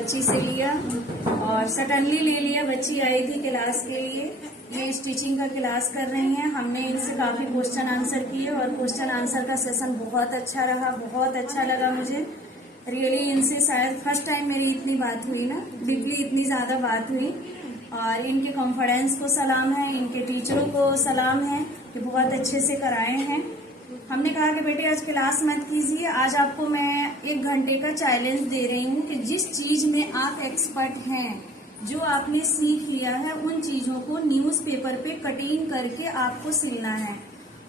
बच्ची से लिया और सडनली ले लिया। बच्ची आई थी क्लास के लिए, ये स्टिचिंग का क्लास कर रही हैं। हमने इनसे काफ़ी क्वेश्चन आंसर किए और क्वेश्चन आंसर का सेशन बहुत अच्छा रहा, बहुत अच्छा लगा मुझे रियली। इनसे शायद फर्स्ट टाइम मेरी इतनी बात हुई ना, डीपली इतनी ज़्यादा बात हुई। और इनके कॉन्फिडेंस को सलाम है, इनके टीचरों को सलाम है कि बहुत अच्छे से कराए हैं। हमने कहा कि बेटे आज क्लास मत कीजिए, आज आपको मैं 1 घंटे का चैलेंज दे रही हूँ कि जिस चीज़ में आप एक्सपर्ट हैं, जो आपने सीख लिया है, उन चीज़ों को न्यूज़पेपर पे कटिंग करके आपको सिलना है।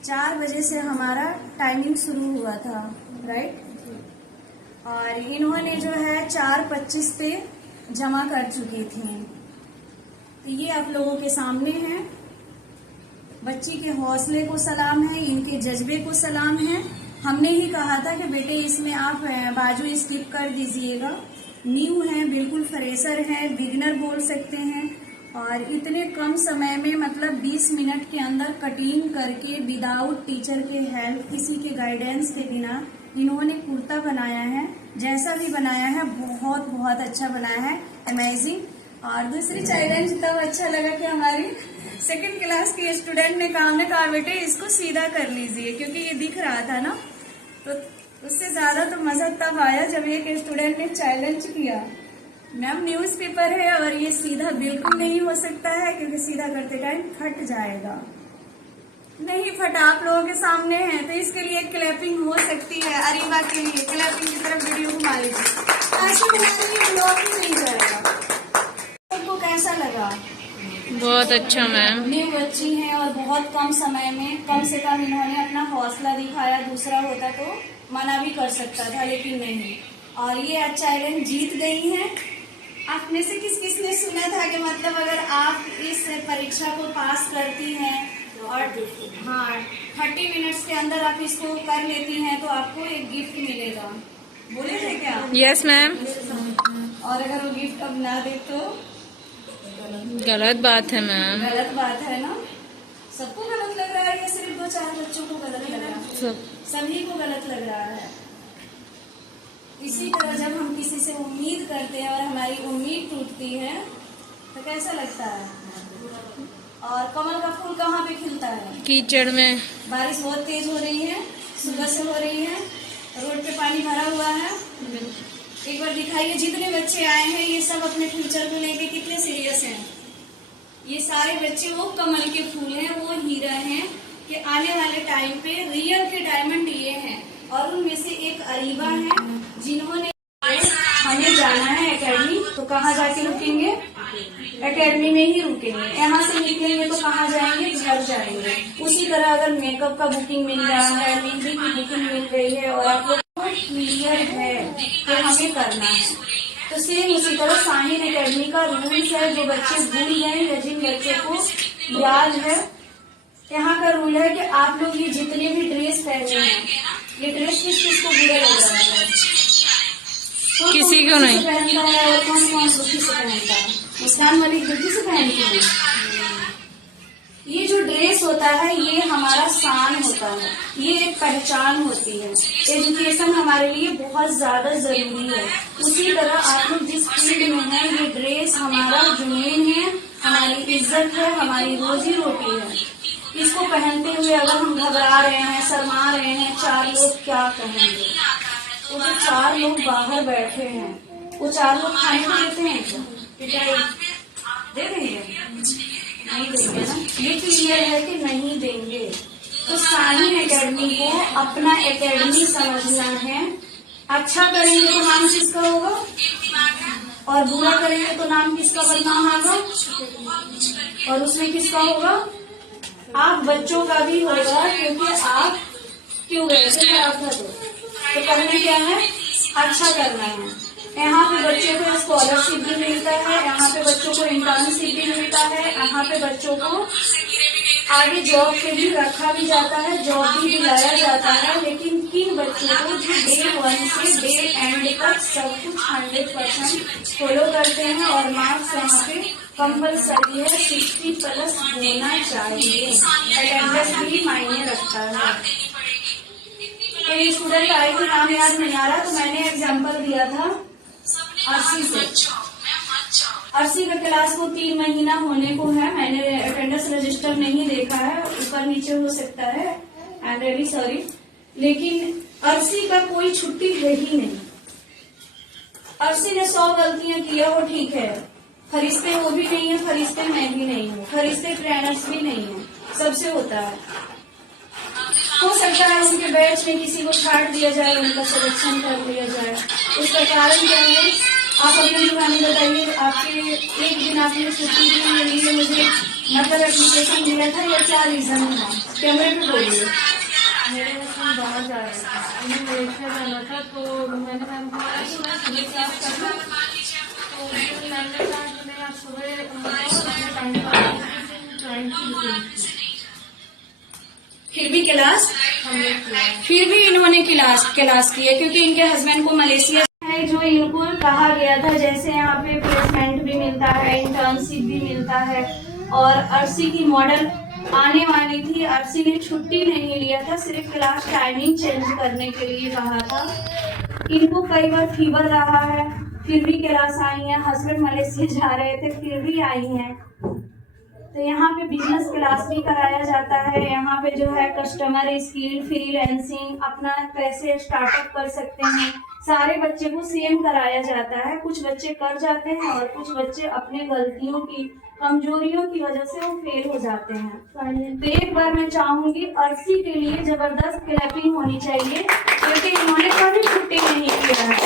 4 बजे से हमारा टाइमिंग शुरू हुआ था, राइट। और इन्होंने जो है 4:25 पे जमा कर चुकी थी। तो ये आप लोगों के सामने है। बच्ची के हौसले को सलाम है, इनके जज्बे को सलाम है। हमने ही कहा था कि बेटे इसमें आप बाजू स्टिक कर दीजिएगा। न्यू है, बिल्कुल फ्रेशर है, बिगिनर बोल सकते हैं। और इतने कम समय में मतलब 20 मिनट के अंदर कटिंग करके विदाउट टीचर के हेल्प, किसी के गाइडेंस के बिना इन्होंने कुर्ता बनाया है। जैसा भी बनाया है बहुत बहुत अच्छा बनाया है, अमेजिंग। और दूसरी चैलेंज तब अच्छा लगा कि हमारी 2nd क्लास की स्टूडेंट ने कहा बेटे इसको सीधा कर लीजिए, क्योंकि ये दिख रहा था ना। तो उससे ज्यादा तो मजा तब आया जब एक स्टूडेंट ने चैलेंज किया, मैम न्यूज़पेपर है और ये सीधा बिल्कुल नहीं हो सकता है क्योंकि सीधा करते टाइम फट जाएगा। नहीं फटा, आप लोगों के सामने है, तो इसके लिए क्लैपिंग हो सकती है। अरीबा के लिए क्लैपिंग की तरफ वीडियो घुमा लीजिए, ऐसे बनाने ब्लॉग ही नहीं जाएगा। आपको कैसा लगा? बहुत अच्छा मैम। न्यू बच्ची हैं और बहुत कम समय में कम से कम इन्होंने अपना हौसला दिखाया। दूसरा होता तो मना भी कर सकता था, लेकिन नहीं। और ये चैलेंज जीत गई हैं। आप में से किस किसने सुना था कि मतलब अगर आप इस परीक्षा को पास करती हैं और 30 मिनट्स के अंदर आप इसको कर लेती हैं तो आपको एक गिफ्ट मिलेगा, बोले थे क्या? Yes ma'am. और अगर वो गिफ्ट अब ना दे तो गलत बात है मैम। गलत बात है ना। सबको गलत लग रहा है या सिर्फ 2-4 बच्चों को गलत लग रहा है? सभी को गलत लग रहा है। इसी तरह जब हम किसी से उम्मीद करते हैं और हमारी उम्मीद टूटती है तो कैसा लगता है? और कमल का फूल कहाँ पे खिलता है? कीचड़ में। बारिश बहुत तेज हो रही है, सुबह से हो रही है, रोड पे पानी भरा हुआ है। एक बार दिखाइए, जितने बच्चे आए हैं ये सब अपने फ्यूचर को लेके कितने सीरियस हैं। ये सारे बच्चे वो कमल के फूल हैं, वो हीरा हैं कि आने वाले टाइम पे रियल के डायमंड ये हैं। और उनमें से एक अरीबा है जिन्होंने हमें जाना है एकेडमी, तो कहाँ जाके रुकेंगे? एकेडमी में ही रुकेंगे। यहाँ से निकलेंगे तो कहाँ जाएंगे? घर जाएंगे। उसी तरह अगर मेकअप का बुकिंग मिल रहा है, मेहंदी की बुकिंग मिल रही है और आप लोग क्लियर है कि हमें करना है, तो सेम उसी तरह साहिल एकेडमी का रूल्स है। जो बच्चे भूल गए या जिन बच्चों को याद है, यहाँ का रूल है कि आप लोग ये जितने भी ड्रेस पहने हैं, ये ड्रेस किस किस को बुरा लग रहा है? किसी को नहीं पहनता है और कौन कौन दुखी से पहनता है? मुस्कान मलिक दुखी से पहनती है। ये जो ड्रेस होता है ये हमारा शान होता है, ये एक पहचान होती है। एजुकेशन हमारे लिए बहुत ज्यादा जरूरी है। उसी तरह आप लोग जिस फील्ड में हैं, ये ड्रेस हमारा जुनून है, हमारी इज्जत है, हमारी रोजी रोटी है। इसको पहनते हुए अगर हम घबरा रहे हैं, शर्मा रहे हैं, 4 लोग क्या कहेंगे? वो जो 4 लोग बाहर बैठे हैं, वो 4 लोग खाने को देते हैं क्या? दे देंगे? नहीं देंगे ना। ये क्लियर है कि नहीं देंगे। तो साहिल एकेडमी को अपना एकेडमी समझना है। अच्छा करेंगे तो नाम किसका होगा और बुरा करेंगे तो नाम किसका बदनाम होगा? और उसमें किसका होगा? आप बच्चों का भी होगा, क्योंकि आप क्यों गए थे खराब था तो करना क्या है? अच्छा करना है। यहाँ पे बच्चों को स्कॉलरशिप भी मिलता है, यहाँ पे बच्चों को इंटर्नशिप भी मिलता है, यहाँ पे बच्चों को आगे जॉब पे भी रखा भी जाता है, जॉब भी दिलाया जाता है। लेकिन किन बच्चों को जो डे 1 से डे एंड तक सब कुछ 100% फॉलो करते हैं और मार्क्स यहाँ पे कंपल्सरी है, 60+ होना चाहिए। अटेंडेंस भी मायने रखता है। कई स्टूडेंट आए थे, नाम याद नहीं आ रहा, तो मैंने एग्जाम्पल दिया था अर्शी से। अर्शी का क्लास को 3 महीना होने को है। मैंने अटेंडेंस रजिस्टर नहीं देखा है, ऊपर नीचे हो सकता है, आई एम रियली सॉरी। लेकिन अर्शी का कोई छुट्टी है ही नहीं। अर्शी ने 100 गलतियां किया, वो ठीक है। फरिश्ते वो भी नहीं है, फरिश्ते मैं भी नहीं हूँ, फरिश्ते ट्रेनर्स भी नहीं है, सबसे होता है। हो सकता है उनके बैच में किसी को छाट दिया जाए, उनका सिलेक्शन कर लिया जाए। उसका कारण क्या है? आप अपनी जुबानी बताइए। आपके एक दिन आपने छुट्टी के लिए मुझे मतलब एप्लीकेशन मिला था, या क्या रीजन था? कैमरे पे बोलिए। मेरे हस्बैंड बाहर जा रहे थे, उन्हें मलेशिया जाना था, तो मैंने मैम को बोला कि मैं सुबह क्लास करना, तो मैम ने कहा कि नहीं आप सुबह अपने टाइम पर ज्वाइन कीजिए। फिर भी क्लास हमने किया। फिर भी इन्होंने क्लास की है, क्योंकि इनके हस्बैंड को मलेशिया है, जो इनको कहा गया था। जैसे यहाँ पे प्लेसमेंट भी मिलता है, इंटर्नशिप भी मिलता है, और अर्शी की मॉडल आने वाली थी। अर्शी ने छुट्टी नहीं लिया था, सिर्फ क्लास टाइमिंग चेंज करने के लिए कहा था। इनको कई बार फीवर रहा है, फिर भी क्लास आई है। हस्बैंड मलेशिया जा रहे थे, फिर भी आई हैं। तो यहाँ पे बिजनेस क्लास भी कराया जाता है। यहाँ पे जो है कस्टमर स्किल, फ्रीलांसिंग, अपना कैसे स्टार्टअप कर सकते हैं, सारे बच्चे को सेम कराया जाता है। कुछ बच्चे कर जाते हैं और कुछ बच्चे अपने गलतियों की, कमजोरियों की वजह से वो फेल हो जाते हैं। तो एक बार मैं चाहूंगी अर्शी के लिए जबरदस्त क्लैपिंग होनी चाहिए, क्योंकि इन्होंने कभी छुट्टी नहीं किया है।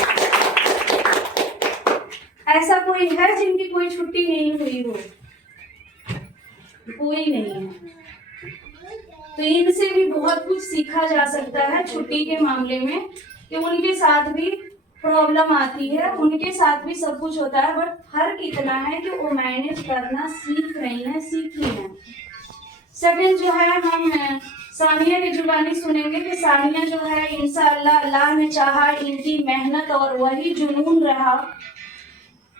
ऐसा कोई है जिनकी कोई छुट्टी नहीं हुई हो? कोई नहीं है। तो इनसे भी बहुत कुछ सीखा जा सकता है छुट्टी के मामले में, कि उनके साथ भी प्रॉब्लम आती है, उनके साथ भी सब कुछ होता है, बट फर्क इतना है कि वो मैनेज करना सीख रही हैं, सीखी हैं। सेकंड जो है, हम सानिया की जुबानी सुनेंगे कि सानिया जो है इंशाअल्लाह अल्लाह ने चाहा, इनकी मेहनत और वही जुनून रहा,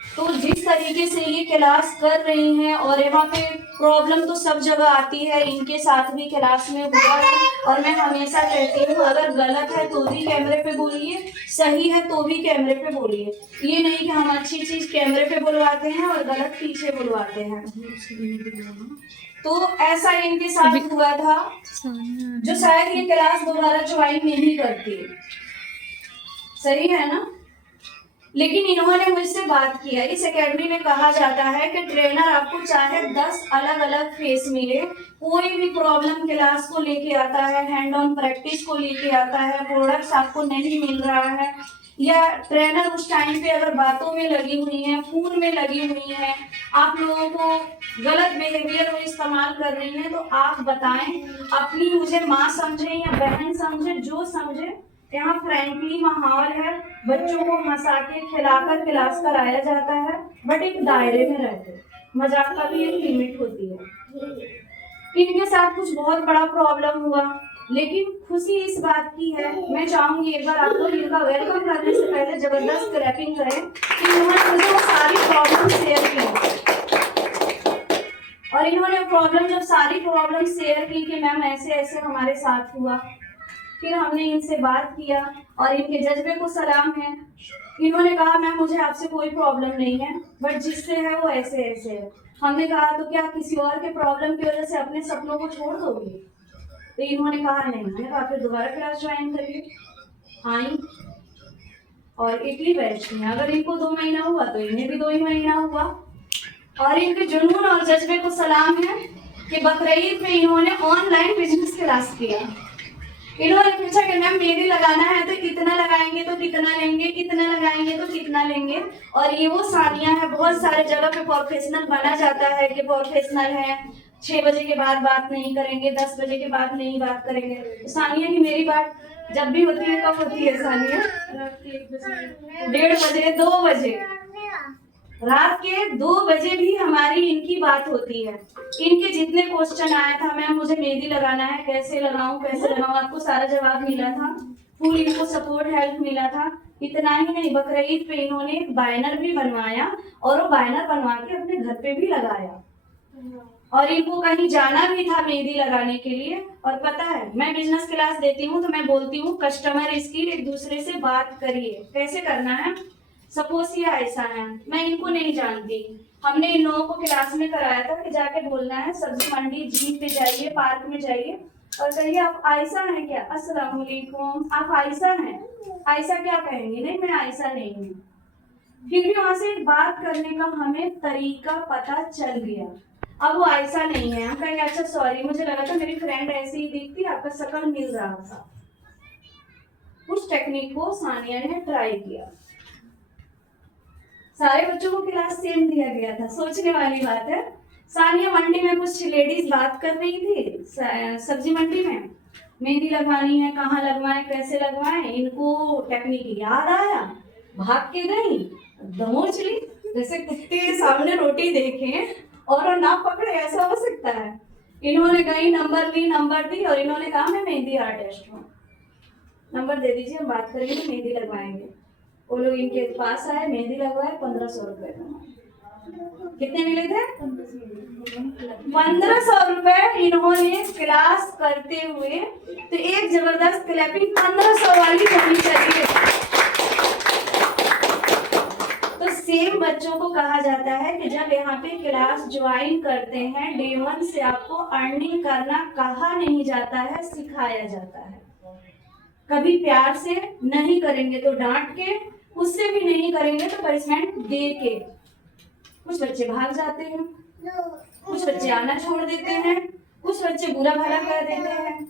तो जिस तरीके से ये क्लास कर रही हैं, और यहाँ पे प्रॉब्लम तो सब जगह आती है, इनके साथ भी क्लास में हुआ है। और मैं हमेशा कहती हूँ, अगर गलत है तो भी कैमरे पे बोलिए, सही है तो भी कैमरे पे बोलिए। ये नहीं कि हम अच्छी चीज कैमरे पे बुलवाते हैं और गलत पीछे बुलवाते हैं। तो ऐसा इनके साथ हुआ था, जो शायद ये क्लास दोबारा ज्वाइन नहीं करती। सही है ना? लेकिन इन्होंने मुझसे बात किया। इस एकेडमी में कहा जाता है कि ट्रेनर आपको चाहे 10 अलग अलग फेस मिले, कोई भी प्रॉब्लम क्लास को लेके आता है, हैंड ऑन प्रैक्टिस को लेके आता है, प्रोडक्ट्स आपको नहीं मिल रहा है, या ट्रेनर उस टाइम पे अगर बातों में लगी हुई है, फोन में लगी हुई है, आप लोगों को गलत बिहेवियर में इस्तेमाल कर रही है, तो आप बताएं। अपनी मुझे माँ समझे या बहन समझे, जो समझे। यहाँ फ्रेंकली माहौल है, बच्चों को हंसा के खिलाकर क्लास कराया जाता है, बट एक दायरे में रहते। मजाक का भी एक लिमिट होती है। इनके साथ कुछ बहुत बड़ा प्रॉब्लम हुआ, लेकिन खुशी इस बात की है, मैं चाहूंगी एक बार आप लोग इनका वेलकम करने से पहले जबरदस्त क्लैपिंग करें कि इन्होंने मुझे वो सारी प्रॉब्लम शेयर की। और इन्होंने प्रॉब्लम, जब सारी प्रॉब्लम शेयर की कि मैम ऐसे ऐसे हमारे साथ हुआ, फिर हमने इनसे बात किया, और इनके जज्बे को सलाम है। इन्होंने कहा मैम मुझे आपसे कोई प्रॉब्लम नहीं है, बट जिससे है वो ऐसे ऐसे है। हमने कहा तो क्या किसी और के प्रॉब्लम की वजह से अपने सपनों को छोड़ दोगे? तो इन्होंने कहा नहीं। मैंने कहा फिर दोबारा क्लास ज्वाइन करिए। आई और इटली बैच में, अगर इनको 2 महीना हुआ तो इन्हें भी 2 ही महीना हुआ। और इनके जुनून और जज्बे को सलाम है कि बकरीद में इन्होंने ऑनलाइन बिजनेस क्लास किया। इन्होंने पूछा कि मैम मेहंदी लगाना है तो कितना लगाएंगे, तो कितना लेंगे, कितना लगाएंगे तो कितना लेंगे। और ये वो सानिया है, बहुत सारे जगह पे प्रोफेशनल बना जाता है कि प्रोफेशनल है, 6 बजे के बाद बात नहीं करेंगे, 10 बजे के बाद नहीं बात करेंगे। तो सानिया की मेरी बात जब भी होती है, कब होती है सानिया? 1:30 बजे, 2 बजे, रात के 2 बजे भी हमारी इनकी बात होती है। इनके जितने क्वेश्चन आया था, मैम मुझे मेहंदी लगाना है, कैसे लगाऊं कैसे लगाऊं, आपको सारा जवाब मिला था। फुल इनको सपोर्ट हेल्प मिला था। इतना ही नहीं, बकरीद पे इन्होंने एक बैनर भी बनवाया, और वो बैनर बनवा के अपने घर पे भी लगाया। और इनको कहीं जाना भी था मेहंदी लगाने के लिए। और पता है, मैं बिजनेस क्लास देती हूँ तो मैं बोलती हूँ कस्टमर स्किल, एक दूसरे से बात करिए। कैसे करना है? सपोज ये आयशा है, मैं इनको नहीं जानती, हमने इन लोगों को क्लास में कराया था कि जाके बोलना है सब्जी मंडी जीप पे जाइए, पार्क में जाइए और कहिए आप आयशा हैं क्या, अस्सलाम वालेकुम, आप आयशा हैं। आयशा क्या कहेंगी, नहीं मैं आयशा नहीं हूँ। फिर भी वहां से बात करने का हमें तरीका पता चल गया। अब वो आयशा नहीं है, हम कहेंगे अच्छा सॉरी, मुझे लगा था मेरी फ्रेंड ऐसी ही दिखती, आपका शक्ल मिल रहा था। उस टेक्निक को सानिया ने ट्राई किया। सारे बच्चों को क्लास सेम दिया गया था। सोचने वाली बात है, सानिया मंडी में कुछ लेडीज बात कर रही थी, सब्जी मंडी में मेहंदी लगवानी है, कहाँ लगवाएं, कैसे लगवाएं, इनको टेक्निक याद आया, भाग के गई, दमोच ली, जैसे कुत्ते के सामने रोटी देखे और ना पकड़े, ऐसा हो सकता है। इन्होंने गई, नंबर ली, नंबर दी और इन्होंने कहा मैं मेहंदी आर्टिस्ट हूँ, नंबर दे दीजिए, हम बात करेंगे, मेहंदी लगवाएंगे। वो लोग इनके पास आए, मेहंदी लगवाए, 1500 रुपए कितने मिले थे, 1500 रुपए इन्होंने क्लास करते हुए। तो एक जबरदस्त क्लैपिंग 1500 वाली होनी चाहिए। तो सेम बच्चों को कहा जाता है कि जब यहाँ पे क्लास ज्वाइन करते हैं, डे 1 से आपको अर्निंग करना कहा नहीं जाता है, सिखाया जाता है। कभी प्यार से नहीं करेंगे तो डांट के, उससे भी नहीं करेंगे तो पनिशमेंट दे के। कुछ बच्चे भाग जाते हैं, कुछ बच्चे आना छोड़ देते हैं, कुछ बच्चे बुरा भला कर देते हैं।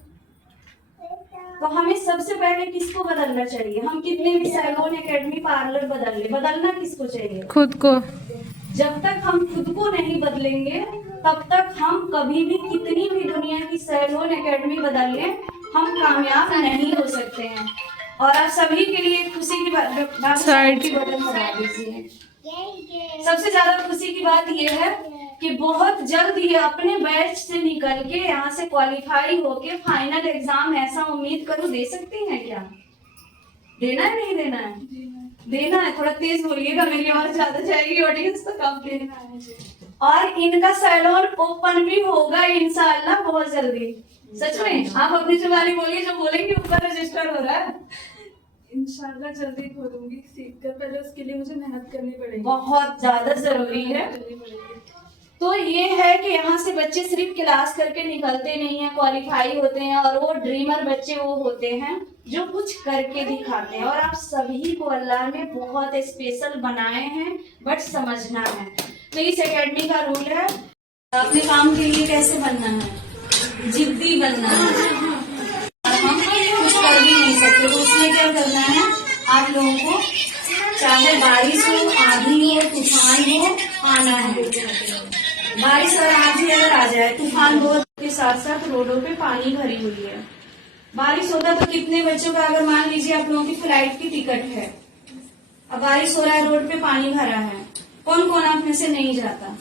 तो हमें सबसे पहले किसको बदलना चाहिए, हम कितने भी सैलून, एकेडमी, पार्लर बदल ले, बदलना किसको चाहिए, खुद को। जब तक हम खुद को नहीं बदलेंगे तब तक हम कभी भी कितनी भी दुनिया की सैलून, एकेडमी बदल लें, हम कामयाब नहीं हो सकते हैं। और आप सभी के लिए खुशी की बात साइड की बटन दबा दीजिए। सबसे ज्यादा खुशी की बात यह है कि बहुत जल्द ये अपने बैच से निकल के यहाँ से क्वालिफाई होके फाइनल एग्जाम, ऐसा उम्मीद करूँ, दे सकती हैं क्या, देना है नहीं देना है, देना है। थोड़ा तेज बोलिएगा, मेरी आवाज ज्यादा जाएगी, ऑडियंस तो कम देना है। और इनका सैलून ओपन भी होगा इंशाल्लाह बहुत जल्दी। सच में आप अपनी जुबानी बोलिए, जो बोलेंगे ऊपर रजिस्टर हो रहा है। इंशाल्लाह जल्दी खोलूंगी, सीख कर, पहले उसके लिए मुझे मेहनत करनी पड़ेगी, बहुत ज्यादा जरूरी है। तो ये है कि यहाँ से बच्चे सिर्फ क्लास करके निकलते नहीं हैं, क्वालिफाई होते हैं, और वो ड्रीमर बच्चे वो होते हैं जो कुछ करके दिखाते हैं। और आप सभी को अल्लाह ने बहुत स्पेशल बनाए हैं, बट समझना है। तो इस एकेडमी का रूल है, अपने काम के लिए कैसे बनना है, जिद्दी बनना है। हम कुछ कर भी नहीं सकते, तो उसमें क्या करना है, आप लोगों को चाहे बारिश हो, आंधी हो, तूफान हो, आना है। बारिश और आंधी अगर आ जाए, तूफान बहुत के साथ साथ रोडों पे पानी भरी हुई है, बारिश होता तो कितने बच्चों का, अगर मान लीजिए आप लोगों की फ्लाइट की टिकट है, अब बारिश हो रहा है, रोड पे पानी भरा है, कौन कौन आप में से नहीं जाता।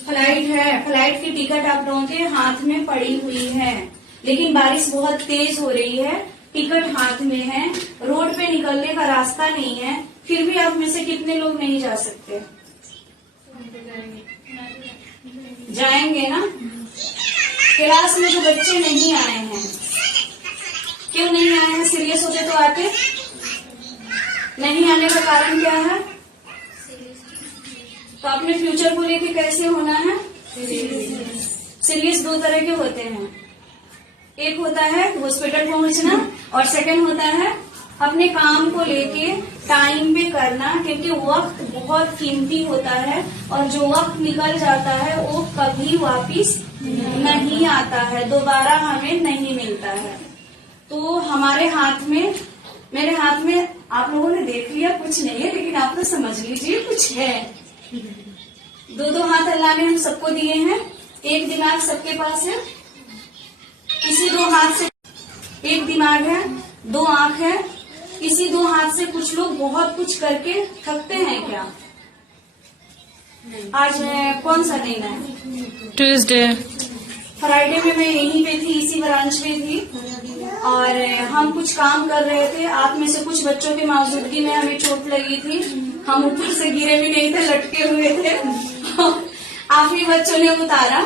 फ्लाइट है, फ्लाइट की टिकट आप लोगों के हाथ में पड़ी हुई है, लेकिन बारिश बहुत तेज हो रही है, टिकट हाथ में है, रोड पे निकलने का रास्ता नहीं है, फिर भी आप में से कितने लोग नहीं जा सकते, जाएंगे ना। क्लास में जो बच्चे नहीं आए हैं, क्यों नहीं आए हैं, सीरियस होते तो आते, नहीं आने का कारण क्या है, तो अपने फ्यूचर को लेके कैसे होना है, सीरियस। 2 तरह के होते हैं, एक होता है हॉस्पिटल पहुंचना और सेकंड होता है अपने काम को लेके टाइम पे करना, क्योंकि वक्त बहुत कीमती होता है और जो वक्त निकल जाता है वो कभी वापिस नहीं आता है, दोबारा हमें नहीं मिलता है। तो हमारे हाथ में, मेरे हाथ में, आप लोगों ने देख लिया कुछ नहीं है, लेकिन आप तो समझ लीजिए कुछ है। 2 हाथ अल्लाह ने हम सबको दिए हैं, एक दिमाग सबके पास है, इसी 2 हाथ से, एक दिमाग है, 2 आंख है, इसी 2 हाथ से कुछ लोग बहुत कुछ करके थकते हैं क्या। आज कौन सा दिन है, ट्यूसडे, फ्राइडे में मैं यहीं पे थी, इसी ब्रांच में थी, और हम कुछ काम कर रहे थे, आप में से कुछ बच्चों की मौजूदगी में हमें चोट लगी थी, हम ऊपर से गिरे भी नहीं थे, लटके हुए थे, आप ही बच्चों ने उतारा,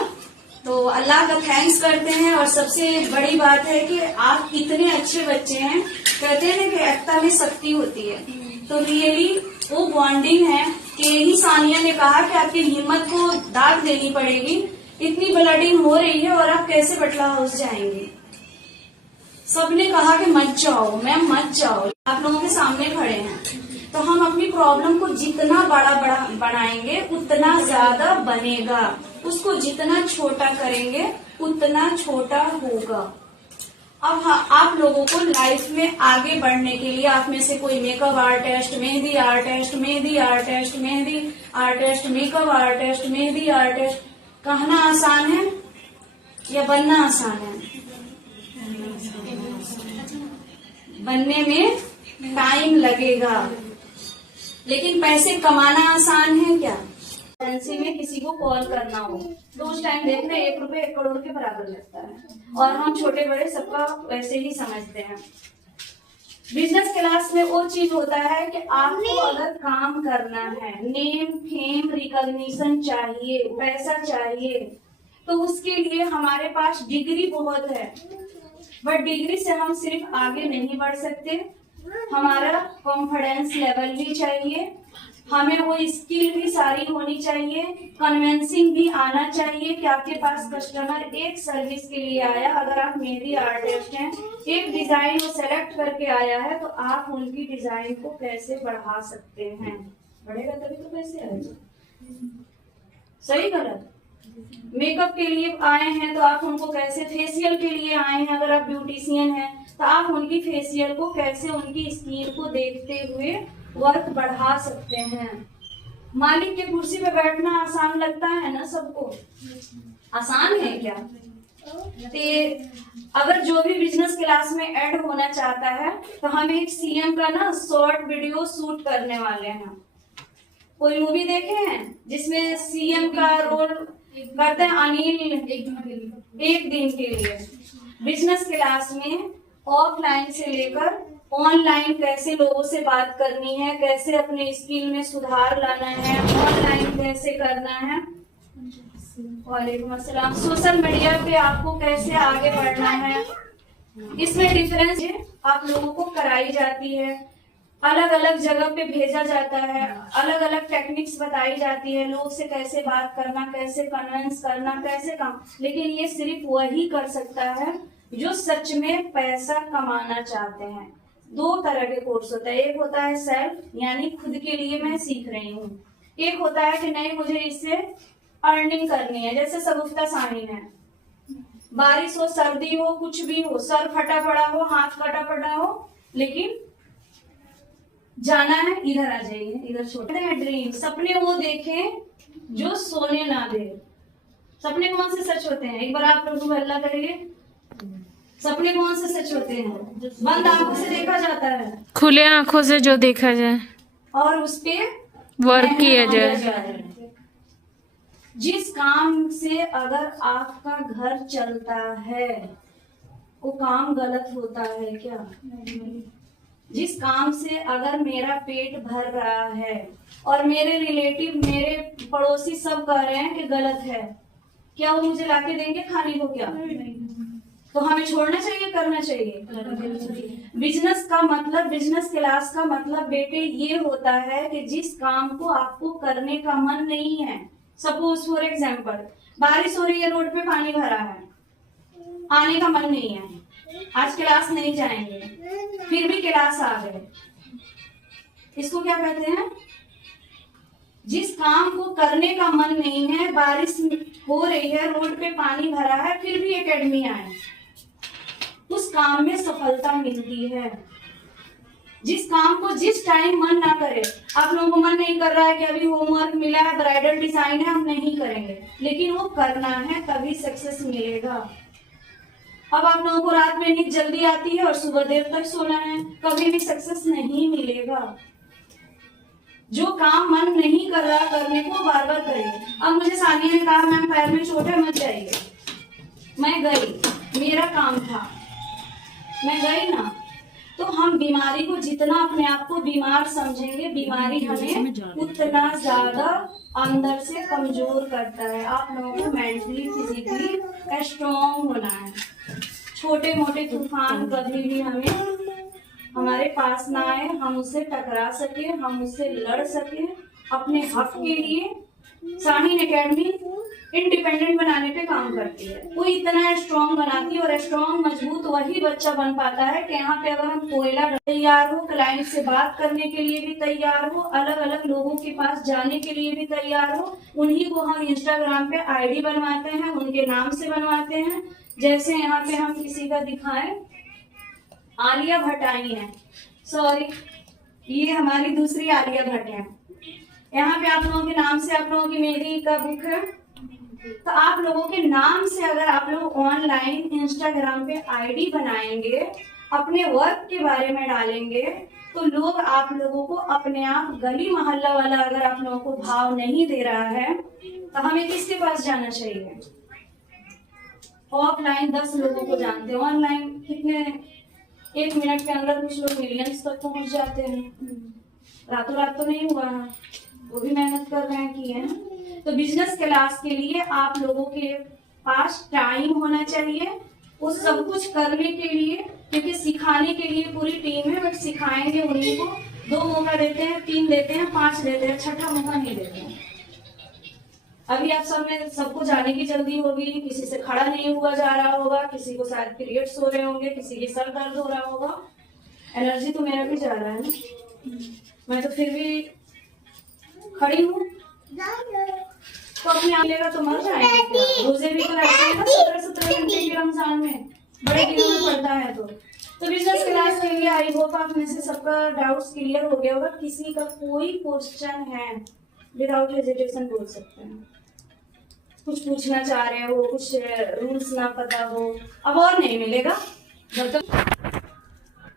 तो अल्लाह का थैंक्स करते हैं। और सबसे बड़ी बात है कि आप इतने अच्छे बच्चे हैं, कहते हैं कि एकता में शक्ति होती है, तो रियली वो बॉन्डिंग है कि ही सानिया ने कहा कि आपकी हिम्मत को दाद देनी पड़ेगी, इतनी ब्लडिंग हो रही है और आप कैसे बटला हाउस जाएंगे। सबने कहा कि मत जाओ मैम मत जाओ, आप लोगों के सामने खड़े हैं। तो हम अपनी प्रॉब्लम को जितना बड़ा बनाएंगे उतना ज्यादा बनेगा, उसको जितना छोटा करेंगे उतना छोटा होगा। अब आप लोगों को लाइफ में आगे बढ़ने के लिए आप में से कोई makeup artist, mehndi artist, mehndi artist, mehndi artist, makeup artist, mehndi artist, कहना आसान है या बनना आसान है? बनने में टाइम लगेगा, लेकिन पैसे कमाना आसान है क्या? एजेंसी में किसी को कॉल करना हो तो उस टाइम देख रहे 1 रुपए 1 करोड़ के बराबर लगता है, और हम छोटे बड़े सबका वैसे ही समझते हैं। बिजनेस क्लास में वो चीज होता है कि आपको अगर काम करना है, नेम फेम रिकॉग्निशन चाहिए, पैसा चाहिए, तो उसके लिए हमारे पास डिग्री बहुत है, बट डिग्री से हम सिर्फ आगे नहीं बढ़ सकते, हमारा कॉन्फिडेंस लेवल भी चाहिए, हमें वो स्किल भी सारी होनी चाहिए, कन्विंसिंग भी आना चाहिए कि आपके पास कस्टमर एक सर्विस के लिए आया, अगर आप मेहंदी आर्टिस्ट हैं, एक डिजाइन वो सेलेक्ट करके आया है, तो आप उनकी डिजाइन को कैसे बढ़ा सकते हैं? बढ़ेगा तभी तो पैसे आएगा। सही गलत? मेकअप के लिए आए हैं तो आप उनको कैसे, फेशियल के लिए आए हैं अगर आप ब्यूटिशियन हैं तो आप उनकी फेशियल को कैसे, उनकी स्किन को देखते हुए वर्क बढ़ा सकते हैं। मालिक के कुर्सी पे बैठना आसान लगता है ना सबको? आसान है क्या? तो अगर जो भी बिजनेस क्लास में ऐड होना चाहता है तो हम एक सीएम का ना शॉर्ट वीडियो शूट करने वाले हैं। कोई मूवी देखे हैं जिसमें सीएम का रोल करते हैं अनिल? एक दिन के लिए बिजनेस क्लास में ऑफलाइन से लेकर ऑनलाइन कैसे लोगों से बात करनी है, कैसे अपने स्किल में सुधार लाना है, ऑनलाइन कैसे करना है, वालेकुम अस्सलाम, सोशल मीडिया पे आपको कैसे आगे बढ़ना है, इसमें डिफरेंस आप लोगों को कराई जाती है, अलग अलग जगह पे भेजा जाता है, अलग अलग टेक्निक्स बताई जाती है, लोग से कैसे बात करना, कैसे कन्विंस करना, कैसे काम। लेकिन ये सिर्फ वही कर सकता है जो सच में पैसा कमाना चाहते हैं। 2 तरह के कोर्स होता है, एक होता है सेल्फ, यानी खुद के लिए मैं सीख रही हूँ, एक होता है कि नहीं मुझे इससे अर्निंग करनी है, जैसे सगुफ्ता साहिन है, बारिश हो, सर्दी हो, कुछ भी हो, सर फटा पड़ा हो, हाथ कटा पड़ा हो, लेकिन जाना है, इधर आ जाइए, इधर छोटे हैं ड्रीम, सपने वो देखें जो सोने ना दे। सपने कौन से सच होते हैं? एक बार आप लोग अल्लाह करिए, सपने कौन से सच होते हैं? बंद आंखों से देखा जाता है, खुले आंखों से जो देखा जाए और उस पे वर्क किया जाए। जिस काम से अगर आपका घर चलता है वो काम गलत होता है क्या? जिस काम से अगर मेरा पेट भर रहा है और मेरे रिलेटिव, मेरे पड़ोसी सब कह रहे हैं कि गलत है, क्या वो मुझे लाके देंगे खाने को? क्या तो हमें छोड़ना चाहिए, करना चाहिए? बिजनेस का मतलब, बिजनेस क्लास का मतलब बेटे ये होता है कि जिस काम को आपको करने का मन नहीं है, सपोज फॉर एग्जाम्पल बारिश हो रही है, रोड पे पानी भरा है, आने का मन नहीं है, आज क्लास नहीं जाएंगे, फिर भी क्लास आ गए, इसको क्या कहते हैं? जिस काम को करने का मन नहीं है, बारिश हो रही है, रोड पे पानी भरा है, फिर भी एकेडमी आए, उस काम में सफलता मिलती है। जिस काम को जिस टाइम मन ना करे, आप लोगों को मन नहीं कर रहा है कि अभी होमवर्क मिला है, ब्राइडल डिजाइन है, हम नहीं करेंगे, लेकिन वो करना है, तभी सक्सेस मिलेगा। अब आप लोगों को रात में नींद जल्दी आती है और सुबह देर तक सोना है, कभी भी सक्सेस नहीं मिलेगा। जो काम मन नहीं कर रहा करने को, बार बार करिए। अब मुझे सानिया ने कहा मैम पैर में चोट है, मत जाइए, मैं गई, मेरा काम था, मैं गई ना। तो हम बीमारी को जितना अपने आप को बीमार समझेंगे, बीमारी हमें उतना ज्यादा अंदर से कमजोर करता है। आप लोगों को मेंटली फिजिकली स्ट्रॉन्ग होना है। छोटे मोटे तूफान कभी भी हमें हमारे पास ना आए, हम उससे टकरा सके, हम उससे लड़ सके अपने हक के लिए। शाहीन एकेडमी इंडिपेंडेंट बनाने पे काम करती है, वो इतना स्ट्रांग बनाती है, और स्ट्रांग मजबूत वही बच्चा बन पाता है कि यहाँ पे अगर हम कोयला तैयार हो, क्लाइंट से बात करने के लिए भी तैयार हो, अलग अलग लोगों के पास जाने के लिए भी तैयार हो। उन्हीं को हम इंस्टाग्राम पे आईडी बनवाते हैं, उनके नाम से बनवाते हैं। जैसे यहाँ पे हम किसी का दिखाएं, आलिया भट्ट आई है, सॉरी ये हमारी दूसरी आलिया भट्ट है। यहाँ पे आप लोगों के नाम से, आप लोगों की मेरी का बुक है, तो आप लोगों के नाम से अगर आप लोग ऑनलाइन इंस्टाग्राम पे आईडी बनाएंगे, अपने वर्क के बारे में डालेंगे, तो लोग आप लोगों को अपने आप, गली मोहल्ला वाला अगर आप लोगों को भाव नहीं दे रहा है तो हमें किसके पास जाना चाहिए? ऑफलाइन 10 लोगों को जानते हैं, ऑनलाइन कितने 1 मिनट के अंदर कुछ लोग मिलियंस तक पहुंच जाते हैं। रातों रात तो नहीं हुआ है, वो भी मेहनत कर रहे हैं, की है। तो बिजनेस क्लास के लिए आप लोगों के पास टाइम होना चाहिए उस सब कुछ करने के लिए, क्योंकि सिखाने के लिए पूरी टीम है, बट सिखाएंगे उन्हीं को। 2 मौका देते हैं, 3 देते हैं, 5 देते हैं, छठा मौका नहीं देते हैं। अभी आप सब में सबको जाने की जल्दी होगी, किसी से खड़ा नहीं हुआ जा रहा होगा, किसी को शायद पीरियड्स हो रहे होंगे, किसी के सर दर्द हो रहा होगा। एनर्जी तो मेरा भी जा रहा है ना, मैं तो फिर भी खड़ी हूँ। तो अपने आने तो मर जाएंगे क्या? रोजे भी तो रहते हैं ना 17 घंटे के रमजान में, बड़े दिनों में पड़ता है। तो बिजनेस क्लास के लिए आई होप आप में से सबका डाउट्स क्लियर हो गया होगा। किसी का कोई क्वेश्चन है विदाउट हेजिटेशन बोल सकते हैं। कुछ पूछना चाह रहे हो, कुछ रूल्स ना पता हो, अब और नहीं मिलेगा। मतलब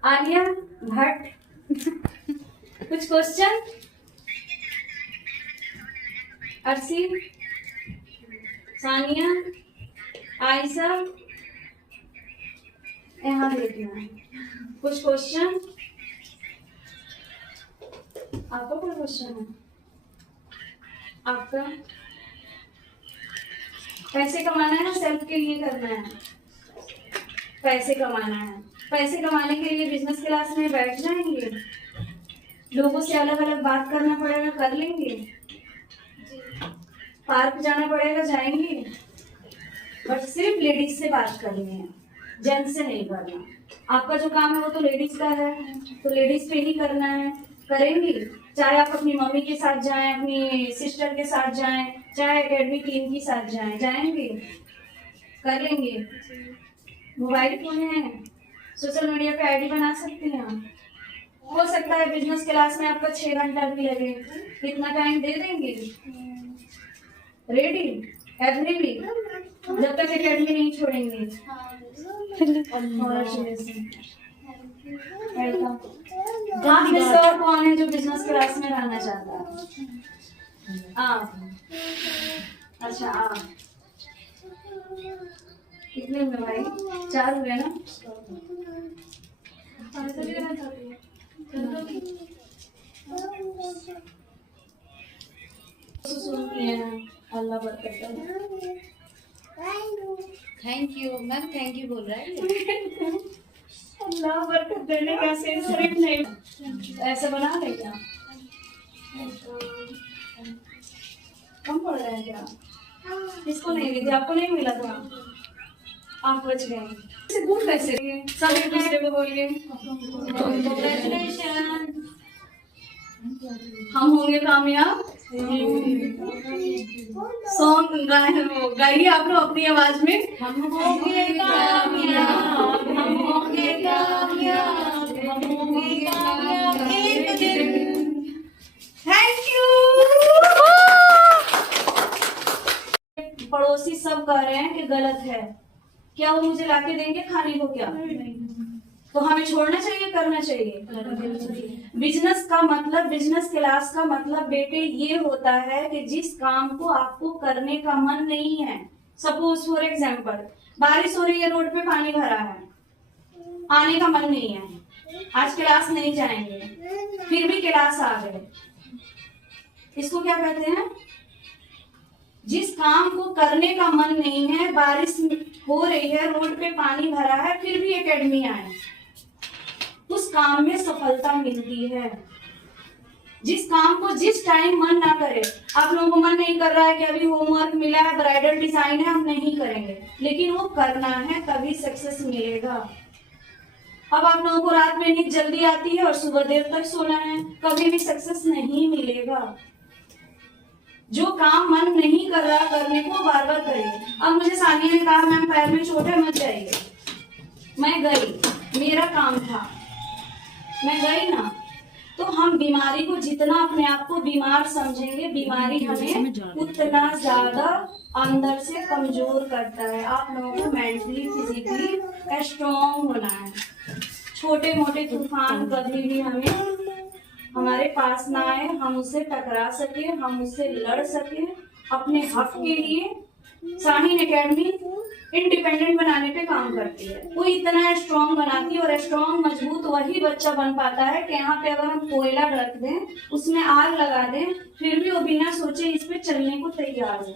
आलिया भट्ट कुछ क्वेश्चन? अर्सी, सानिया, आयशा, यहाँ देखना है। कुछ क्वेश्चन? आपका कोई क्वेश्चन है? आपका? पैसे कमाना है ना, सेल्फ के लिए करना है, पैसे कमाना है। पैसे कमाने के लिए बिजनेस क्लास में बैठ जाएंगे, लोगों से अलग अलग बात करना पड़ेगा, कर लेंगे। पार्क जाना पड़ेगा, जाएंगे, बट सिर्फ लेडीज से बात करनी है, जेंट्स से नहीं करना। आपका जो काम है वो तो लेडीज का है, तो लेडीज पे ही करना है, करेंगी। चाहे आप अपनी मम्मी के साथ जाएं, अपनी सिस्टर के साथ जाएं, चाहे एकेडमी टीम के साथ जाएं, जाएंगे, कर लेंगे। मोबाइल फोन है, सोशल मीडिया पे आईडी बना सकते हैं। हो सकता है बिजनेस क्लास में आपका 6 घंटा भी लगे, कितना टाइम दे देंगे? रेडी एवरी वीक, जब तक एकेडमी नहीं छोड़ेंगे। वेलकम। आप में से और कौन है जो बिजनेस क्लास में रहना चाहता है? अच्छा आप कितने हुए भाई? 4 हुए ना? सुनती है, अल्लाह बरकत करे। Thank you ma'am, thank you बोल रहा है। अल्लाह बरकत देने का सिर्फ नहीं, ऐसे बना ले क्या? कम पड़ रहा है क्या? किसको नहीं दी थी? आपको नहीं मिला था, आप बच गए। इसे दूर कैसे गए? सब एक दूसरे को बोलिए कांग्रेचुलेशन, हम होंगे कामयाब। सॉन्ग गाइए आप लोग अपनी आवाज में। हम होंगे कामयाब, हम होंगे कामयाब, हम होंगे कामयाब एक दिन। Thank you. पड़ोसी सब कह रहे हैं कि गलत है, क्या वो मुझे लाके देंगे खाने को? क्या तो हमें छोड़ना चाहिए, करना चाहिए? बिजनेस का मतलब, बिजनेस क्लास का मतलब बेटे ये होता है कि जिस काम को आपको करने का मन नहीं है, सपोज फॉर एग्जाम्पल बारिश हो रही है, रोड पे पानी भरा है, आने का मन नहीं है, आज क्लास नहीं जाएंगे, फिर भी क्लास आ गए, इसको क्या कहते हैं? जिस काम को करने का मन नहीं है, बारिश हो रही है, रोड पे पानी भरा है, फिर भी एकेडमी आए, उस काम में सफलता मिलती है। जिस काम को जिस टाइम मन ना करे, आप लोगों को मन नहीं कर रहा है कि अभी होमवर्क मिला है, ब्राइडल डिजाइन है, हम नहीं करेंगे, लेकिन वो करना है, तभी सक्सेस मिलेगा। अब आप लोगों को रात में नींद जल्दी आती है और सुबह देर तक सोना है, कभी भी सक्सेस नहीं मिलेगा। जो काम मन नहीं कर रहा करने को बार बार करिए। अब मुझे सानिया ने कहा मैम पैर में चोट है, मत जाइए। मैं गई, मेरा काम था, मैं गई ना। तो हम बीमारी को जितना अपने आप को बीमार समझेंगे, बीमारी हमें उतना ज्यादा अंदर से कमजोर करता है। आप लोगों को मेंटली फिजिकली स्ट्रॉन्ग होना है। छोटे मोटे तूफान कभी भी हमें हमारे पास ना आए, हम उससे टकरा सके, हम उससे लड़ सके अपने हक के लिए। शाहीन एकेडमी इंडिपेंडेंट बनाने पे काम करती है। वो इतना स्ट्रॉन्ग बनाती है, और स्ट्रॉन्ग मजबूत वही बच्चा बन पाता है कि यहाँ पे अगर हम कोयला रख दें, उसमें आग लगा दें, फिर भी वो बिना सोचे इस पे चलने को तैयार हो।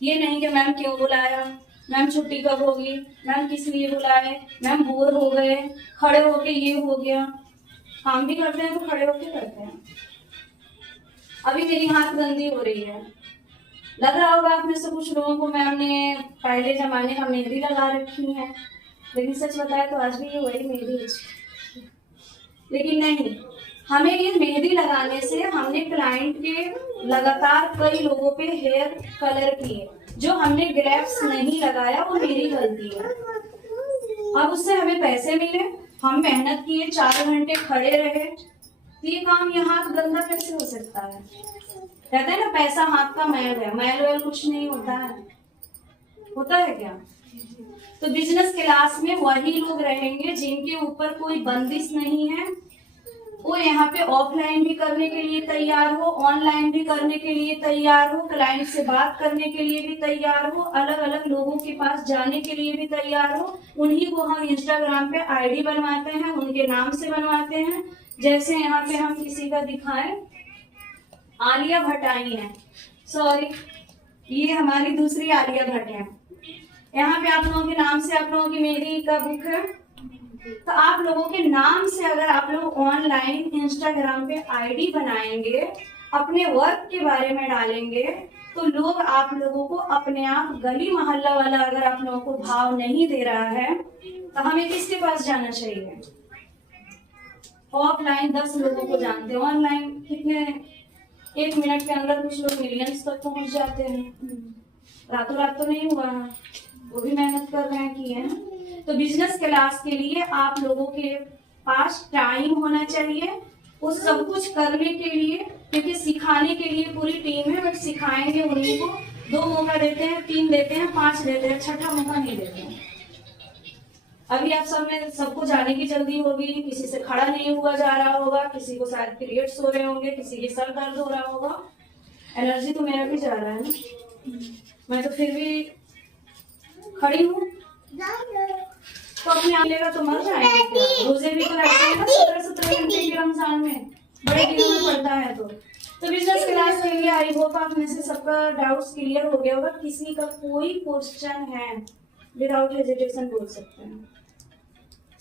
ये नहीं कि मैम क्यों बुलाया, मैम छुट्टी कब होगी, मैम किस लिए बुलाए, मैम बोर हो गए, खड़े होके ये हो गया। काम भी करते हैं तो खड़े होके करते हैं। अभी मेरी हाथ गंदी हो रही है, लग रहा होगा आप में से कुछ लोगों को मैम ने पहले जमाने का मेहंदी लगा रखी है, लेकिन सच बताया तो आज भी ये वही मेहंदी है। लेकिन नहीं, हमें ये मेहंदी लगाने से हमने क्लाइंट के लगातार कई लोगों पे हेयर कलर किए, जो हमने ग्रेप्स नहीं लगाया वो मेरी गलती है। अब उससे हमें पैसे मिले, हम मेहनत किए, 4 घंटे खड़े रहे, तो ये काम ये हाथ गंदा कैसे हो सकता है? कहते हैं ना पैसा हाथ का मैल है, मैल वैल कुछ नहीं होता है, होता है क्या? तो बिजनेस क्लास में वही लोग रहेंगे जिनके ऊपर कोई बंदिश नहीं है। वो यहाँ पे ऑफलाइन भी करने के लिए तैयार हो, ऑनलाइन भी करने के लिए तैयार हो, क्लाइंट से बात करने के लिए भी तैयार हो, अलग अलग लोगों के पास जाने के लिए भी तैयार हो। उन्हीं को हम इंस्टाग्राम पे आईडी बनवाते हैं, उनके नाम से बनवाते हैं। जैसे यहाँ पे हम किसी का दिखाएं, आलिया भट्ट आई है, सॉरी ये हमारी दूसरी आलिया भट्ट है। यहाँ पे आप लोगों के नाम से आप लोगों की मेहंदी का बुक है, तो आप लोगों के नाम से अगर आप लोग ऑनलाइन इंस्टाग्राम पे आईडी बनाएंगे, अपने वर्क के बारे में डालेंगे, तो लोग आप लोगों को अपने आप, गली मोहल्ला वाला अगर आप लोगों को भाव नहीं दे रहा है, तो हमें किसके पास जाना चाहिए? ऑफलाइन 10 लोगों को जानते हैं, ऑनलाइन कितने 1 मिनट के अंदर कुछ लोग मिलियंस तक पहुंच जाते हैं। रातों रात तो नहीं हुआ है, वो भी मेहनत कर रहे हैं, किए हैं। तो बिजनेस क्लास के लिए आप लोगों के पास टाइम होना चाहिए, वो सब कुछ करने के लिए, क्योंकि सिखाने के लिए पूरी टीम है, बट सिखाएंगे उन्हीं को। 2 मौका देते हैं, 3 देते हैं, 5 देते हैं, 6ठा मौका नहीं देते हैं। अभी आप सब में सबको जाने की जल्दी होगी, किसी से खड़ा नहीं हुआ जा रहा होगा, किसी को शायद पीरियड्स हो रहे होंगे, किसी के सर दर्द हो रहा होगा। एनर्जी तो मेरा भी जा रहा है ना, मैं तो फिर भी खड़ी हूँ। तो अपने आ लेगा तो मर जाएंगे क्या? रोजे भी तो रखते हैं ना 17 घंटे के रमजान में, बड़े दिनों में पड़ता है। तो बिजनेस क्लास के लिए आई होप आप में से सबका डाउट्स क्लियर हो गया होगा। किसी का कोई क्वेश्चन है, विदाउट हेजिटेशन बोल सकते हैं।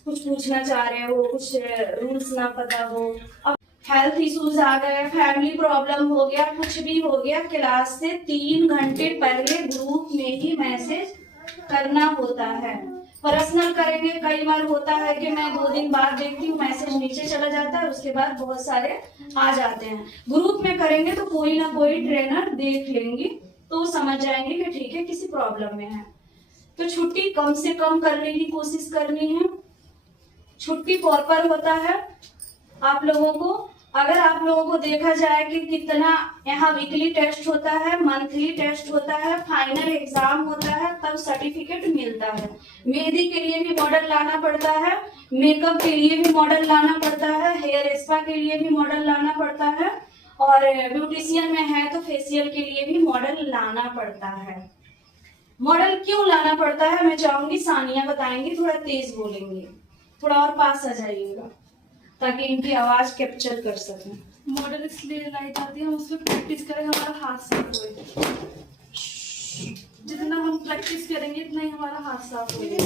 कुछ पूछना चाह रहे हो, कुछ रूल्स ना पता हो, अब हेल्थ इश्यूज आ गए, फैमिली प्रॉब्लम हो गया, कुछ भी हो गया, क्लास से 3 घंटे पहले ग्रुप में ही मैसेज करना होता है। पर्सनल करेंगे, कई बार होता है कि मैं 2 दिन बाद देखती हूँ मैसेज नीचे चला जाता है, उसके बाद बहुत सारे आ जाते हैं। ग्रुप में करेंगे तो कोई ना कोई ट्रेनर देख लेंगे, तो समझ जाएंगे कि ठीक है किसी प्रॉब्लम में है। तो छुट्टी कम से कम करने की कोशिश करनी है। छुट्टी प्रॉपर होता है आप लोगों को। अगर आप लोगों को देखा जाए कि कितना यहाँ वीकली टेस्ट होता है, मंथली टेस्ट होता है, फाइनल एग्जाम होता है, तब सर्टिफिकेट मिलता है। मेहंदी के लिए भी मॉडल लाना पड़ता है, मेकअप के लिए भी मॉडल लाना पड़ता है, हेयर स्पा के लिए भी मॉडल लाना पड़ता है, और ब्यूटिशियन में है तो फेशियल के लिए भी मॉडल लाना पड़ता है। मॉडल क्यों लाना पड़ता है मैं चाहूंगी सानिया बताएंगी, थोड़ा तेज बोलेंगी, थोड़ा और पास आ जाइएगा ताकि इनकी आवाज कैप्चर कर सकें। मॉडल इसलिए लाई जाती है, हम उसमें प्रैक्टिस करें, हमारा हाथ साफ होए। जितना हम प्रैक्टिस करेंगे इतना ही हमारा हाथ साफ होएगा।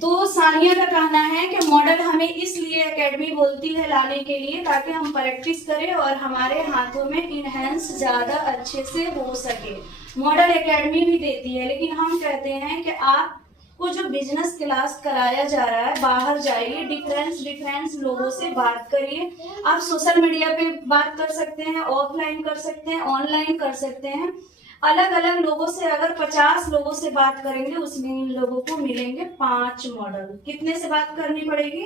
तो सानिया का कहना है कि मॉडल हमें इसलिए एकेडमी बोलती है लाने के लिए ताकि हम प्रैक्टिस करें और हमारे हाथों में इनहेंस ज्यादा अच्छे से हो सके। मॉडल एकेडमी भी देती है, लेकिन हम कहते हैं कि आपको जो बिजनेस क्लास कराया जा रहा है, बाहर जाइए, डिफरेंस लोगों से बात करिए। आप सोशल मीडिया पे बात कर सकते हैं, ऑफलाइन कर सकते हैं, ऑनलाइन कर सकते हैं। अलग अलग लोगों से अगर 50 लोगों से बात करेंगे, उसमें इन लोगों को मिलेंगे 5 मॉडल। कितने से बात करनी पड़ेगी?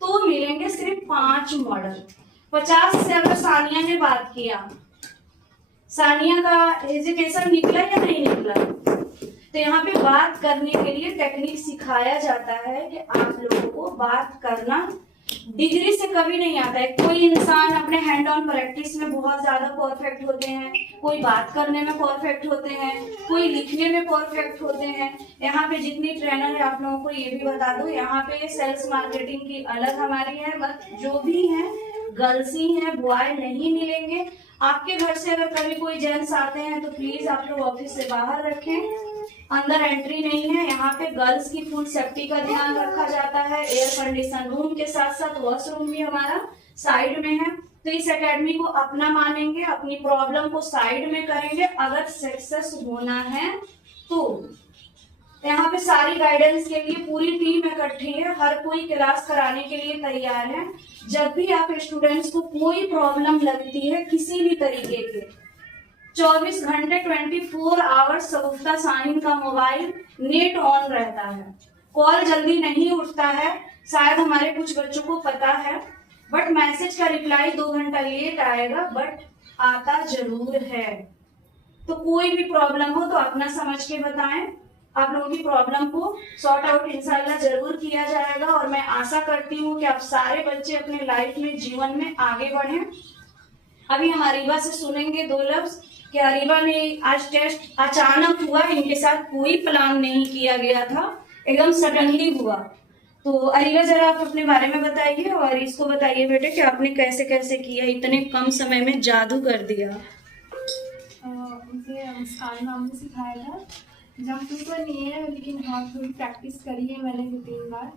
तो मिलेंगे सिर्फ 5 मॉडल। 50 से अगर सानिया ने बात किया, सानिया का एजुकेशन निकला या नहीं निकला? तो यहाँ पे बात करने के लिए टेक्निक सिखाया जाता है कि आप लोगों को बात करना डिग्री से कभी नहीं आता है। कोई इंसान अपने हैंड ऑन प्रैक्टिस में बहुत ज्यादा परफेक्ट होते हैं, कोई बात करने में परफेक्ट होते हैं, कोई लिखने में परफेक्ट होते हैं। यहाँ पे जितनी ट्रेनर है, आप लोगों को ये भी बता दूं, यहाँ पे सेल्स मार्केटिंग की अलग हमारी है, बस जो भी है गर्ल्स ही है, बॉय नहीं मिलेंगे। आपके घर से अगर कभी कोई जेंट्स आते हैं तो प्लीज आप लोग ऑफिस से बाहर रखें, अंदर एंट्री नहीं है। यहाँ पे गर्ल्स की फुल सेफ्टी का ध्यान रखा जाता है। एयर कंडीशन रूम के साथ साथ वॉशरूम भी हमारा साइड में है। तो इस एकेडमी को अपना मानेंगे, अपनी प्रॉब्लम को साइड में करेंगे अगर सक्सेस होना है तो। यहाँ पे सारी गाइडेंस के लिए पूरी टीम इकट्ठी है, हर कोई क्लास कराने के लिए तैयार है। जब भी आप स्टूडेंट्स को कोई प्रॉब्लम लगती है किसी भी तरीके की, 24 घंटे 24 आवर्स सगुफ्ता शाहीन का मोबाइल नेट ऑन रहता है। कॉल जल्दी नहीं उठता है, शायद हमारे कुछ बच्चों को पता है, बट मैसेज का रिप्लाई 2 घंटा लेट आएगा, बट आता जरूर है। तो कोई भी प्रॉब्लम हो तो अपना समझ के बताएं। आप लोगों की प्रॉब्लम को सॉर्ट आउट इंशाल्लाह जरूर किया जाएगा और मैं आशा करती हूँ कि आप सारे बच्चे अपने लाइफ में, जीवन में आगे बढ़ें। अभी हम अरीबा से सुनेंगे 2 लफ्ज कि अरीबा ने आज टेस्ट अचानक हुआ, इनके साथ कोई प्लान नहीं किया गया था, एकदम सडनली हुआ। तो अरीबा जरा आप अपने बारे में बताइए और इसको बताइए बेटे कि आपने कैसे कैसे किया, इतने कम समय में जादू कर दिया। मुझे मुस्कान नाम ने सिखाया था। जादू तो नहीं है, लेकिन हाँ थोड़ी प्रैक्टिस करी है मैंने 2-3 बार।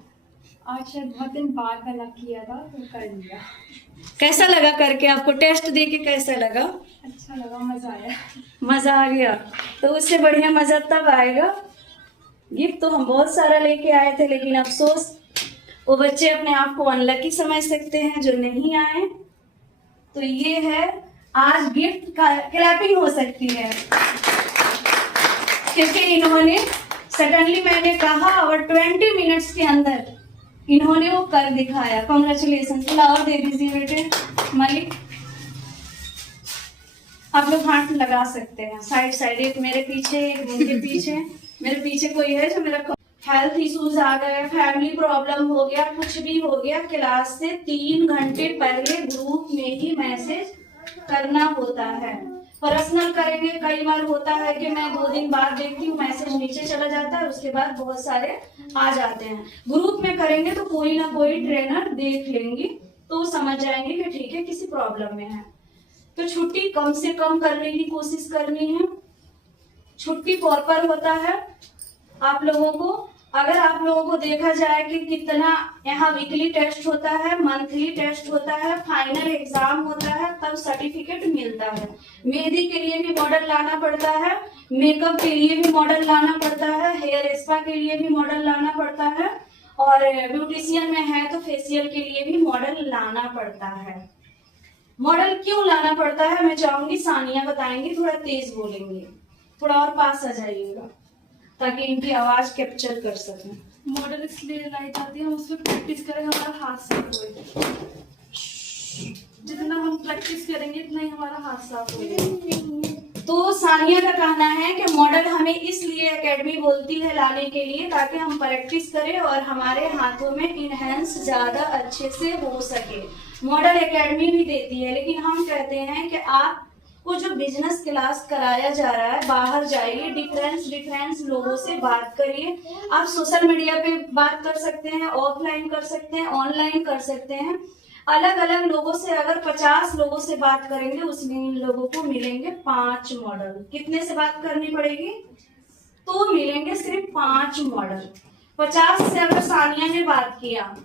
आज शायद बहुत दिन बाद मैंने किया था तो कर लिया। कैसा लगा करके? आपको टेस्ट दे के कैसा लगा? अच्छा लगा, मजा आया। मजा आ गया। तो उससे बढ़िया मजा तब आएगा। गिफ्ट तो हम बहुत सारा लेके आए थे, लेकिन अफसोस वो बच्चे अपने आप को अनलकी समझ सकते हैं जो नहीं आए। तो ये है आज गिफ्ट का, क्लैपिंग हो सकती है क्योंकि इन्होंने सडनली, मैंने कहा, और 20 मिनट्स के अंदर इन्होंने वो कर दिखाया। कॉन्ग्रेचुलेशन। फ्लावर दे दीजिए बेटे मलिक। आप लोग हाथ लगा सकते हैं साइड साइड, एक मेरे पीछे, एक उनके पीछे। मेरे पीछे कोई है जो मेरा हेल्थ इश्यूज आ गए, फैमिली प्रॉब्लम हो गया, कुछ भी हो गया, क्लास से 3 घंटे पहले ग्रुप में ही मैसेज करना होता है। पर्सनल करेंगे, कई बार होता है कि मैं 2 दिन बाद देखती हूँ मैसेज नीचे चला जाता है, उसके बाद बहुत सारे आ जाते हैं। ग्रुप में करेंगे तो कोई ना कोई ट्रेनर देख लेंगी तो समझ जाएंगे कि ठीक है किसी प्रॉब्लम में है। तो छुट्टी कम से कम करने की कोशिश करनी है। छुट्टी प्रॉपर होता है आप लोगों को। अगर आप लोगों को देखा जाए कि कितना यहाँ वीकली टेस्ट होता है, मंथली टेस्ट होता है, फाइनल एग्जाम होता है, तब सर्टिफिकेट मिलता है। मेहंदी के लिए भी मॉडल लाना पड़ता है, मेकअप के लिए भी मॉडल लाना पड़ता है, हेयर स्पा के लिए भी मॉडल लाना पड़ता है, और ब्यूटिशियन में है तो फेशियल के लिए भी मॉडल लाना पड़ता है। मॉडल क्यों लाना पड़ता है मैं चाहूंगी सानिया बताएंगी, थोड़ा तेज बोलेंगे, थोड़ा और पास आ जाइएगा ताकि इनकी आवाज कैप्चर कर सकें। मॉडल इसलिए लाई जाती है, हम उसमें प्रैक्टिस करें, हमारा हाथ साफ होएगा। जितना हम प्रैक्टिस करेंगे इतना ही हमारा हाथ साफ होएगा। तो सानिया का कहना है कि मॉडल हमें इसलिए एकेडमी बोलती है लाने के लिए ताकि हम प्रैक्टिस करें और हमारे हाथों में इनहेंस ज्यादा अच्छे से हो सके। मॉडल एकेडमी भी देती है, लेकिन हम कहते हैं कि आप को जो बिजनेस क्लास कराया जा रहा है, बाहर जाइए, डिफरेंस लोगों से बात करिए। आप सोशल मीडिया पे बात कर सकते हैं, ऑफलाइन कर सकते हैं, ऑनलाइन कर सकते हैं। अलग अलग लोगों से अगर 50 लोगों से बात करेंगे, उसमें इन लोगों को मिलेंगे 5 मॉडल। कितने से बात करनी पड़ेगी? तो मिलेंगे सिर्फ 5 मॉडल। 50 से अगर सानिया ने बात किया,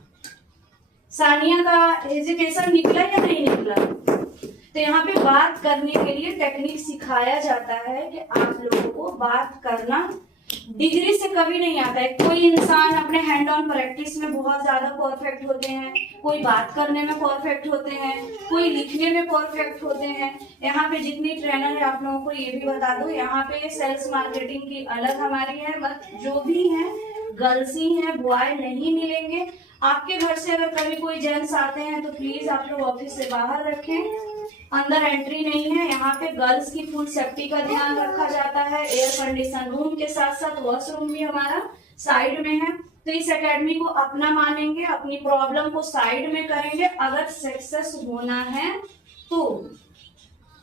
सानिया का एजुकेशन निकला या नहीं निकला? तो यहाँ पे बात करने के लिए टेक्निक सिखाया जाता है कि आप लोगों को बात करना डिग्री से कभी नहीं आता है। कोई इंसान अपने हैंड ऑन प्रैक्टिस में बहुत ज्यादा परफेक्ट होते हैं, कोई बात करने में परफेक्ट होते हैं, कोई लिखने में परफेक्ट होते हैं। यहाँ पे जितनी ट्रेनर है आप लोगों को ये भी बता दूं, यहाँ पे सेल्स मार्केटिंग की अलग हमारी है, बस जो भी है गर्ल्स ही है, बॉय नहीं मिलेंगे। आपके घर से अगर कभी कोई जेंट्स आते हैं तो प्लीज आप लोग ऑफिस से बाहर रखें, अंदर एंट्री नहीं है। यहाँ पे गर्ल्स की फुल सेफ्टी का ध्यान रखा जाता है। एयर कंडीशन रूम के साथ साथ वॉशरूम भी हमारा साइड में है। तो इस एकेडमी को अपना मानेंगे, अपनी प्रॉब्लम को साइड में करेंगे अगर सक्सेस होना है तो।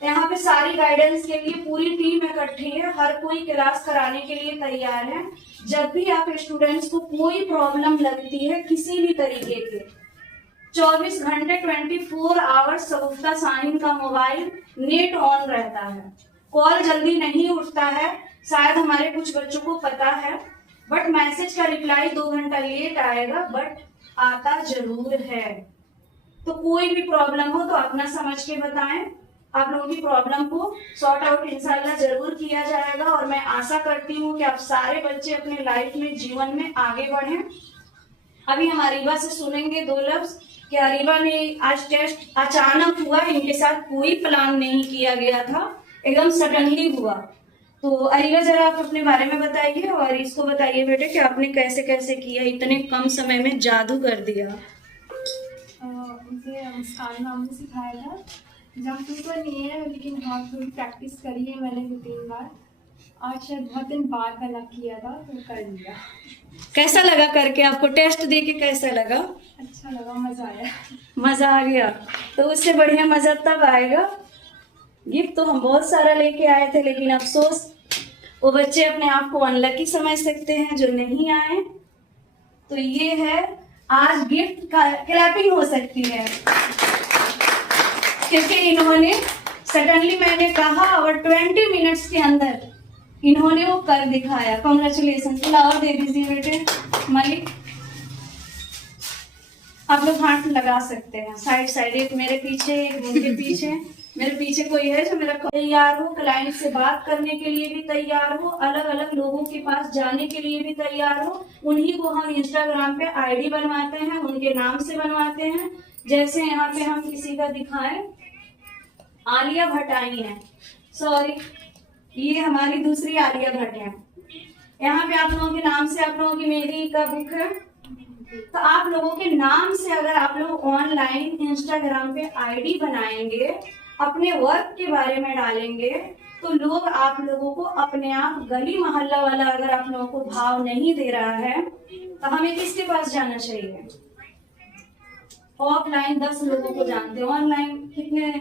यहाँ पे सारी गाइडेंस के लिए पूरी टीम इकट्ठी है, हर कोई क्लास कराने के लिए तैयार है। जब भी आप स्टूडेंट्स को कोई प्रॉब्लम लगती है किसी भी तरीके के, 24 घंटे 24 आवर्स सगुफ्ता शाहीन का मोबाइल नेट ऑन रहता है। कॉल जल्दी नहीं उठता है, शायद हमारे कुछ बच्चों को पता है, बट मैसेज का रिप्लाई 2 घंटा लेट आएगा, बट आता जरूर है। तो कोई भी प्रॉब्लम हो तो अपना समझ के बताएं। आप लोगों की प्रॉब्लम को सॉर्ट आउट इंशाल्लाह जरूर किया जाएगा और मैं आशा करती हूँ कि आप सारे बच्चे अपने लाइफ में, जीवन में आगे बढ़ें। अभी हम अरीबा से सुनेंगे 2 लफ्ज कि अरीबा ने आज टेस्ट अचानक हुआ, इनके साथ कोई प्लान नहीं किया गया था, एकदम सडनली हुआ। तो अरीबा जरा आप अपने बारे में बताइए और इसको बताइए बेटे कि आपने कैसे कैसे किया, इतने कम समय में जादू कर दिया। मुझे मुस्कान नाम ने सिखाया था। जंप तो नहीं है लेकिन हाँ थोड़ी प्रैक्टिस करी है मैंने 2-3 बार। आज शायद बहुत दिन बाद का लग किया था तो कर लिया। कैसा लगा करके? आपको टेस्ट दे के कैसा लगा? अच्छा लगा, मजा आया। मजा आ गया। तो उससे बढ़िया मजा तब आएगा। गिफ्ट तो हम बहुत सारा लेके आए थे, लेकिन अफसोस वो बच्चे अपने आप को अनलकी समझ सकते हैं जो नहीं आए। तो ये है आज गिफ्ट का क्लैपिंग हो सकती है क्योंकि इन्होंने सडनली, मैंने कहा, और 20 मिनट्स के अंदर इन्होंने वो कर दिखाया। कॉन्ग्रेचुलेसन। फ्लावर दे दीजिए बेटे मलिक। आप लोग हाथ लगा सकते हैं साइड साइड, एक मेरे पीछे एक उनके पीछे। मेरे पीछे कोई है जो मेरा तैयार हो, क्लाइंट से बात करने के लिए भी तैयार हो, अलग अलग लोगों के पास जाने के लिए भी तैयार हो। उन्हीं को हम इंस्टाग्राम पे आईडी बनवाते हैं, उनके नाम से बनवाते हैं। जैसे यहाँ पे हम किसी का दिखाएं, आलिया भट्ट आई है, सॉरी ये हमारी दूसरी आलिया भट्ट है। यहाँ पे आप लोगों के नाम से आप लोगों की मेरी का बुक है। तो आप लोगों के नाम से अगर आप लोग ऑनलाइन इंस्टाग्राम पे आईडी बनाएंगे, अपने वर्क के बारे में डालेंगे, तो लोग आप लोगों को अपने आप, गली मोहल्ला वाला अगर आप लोगों को भाव नहीं दे रहा है तो हमें किसके पास जाना चाहिए? ऑफलाइन 10 लोगों को जानते हैं, ऑनलाइन कितने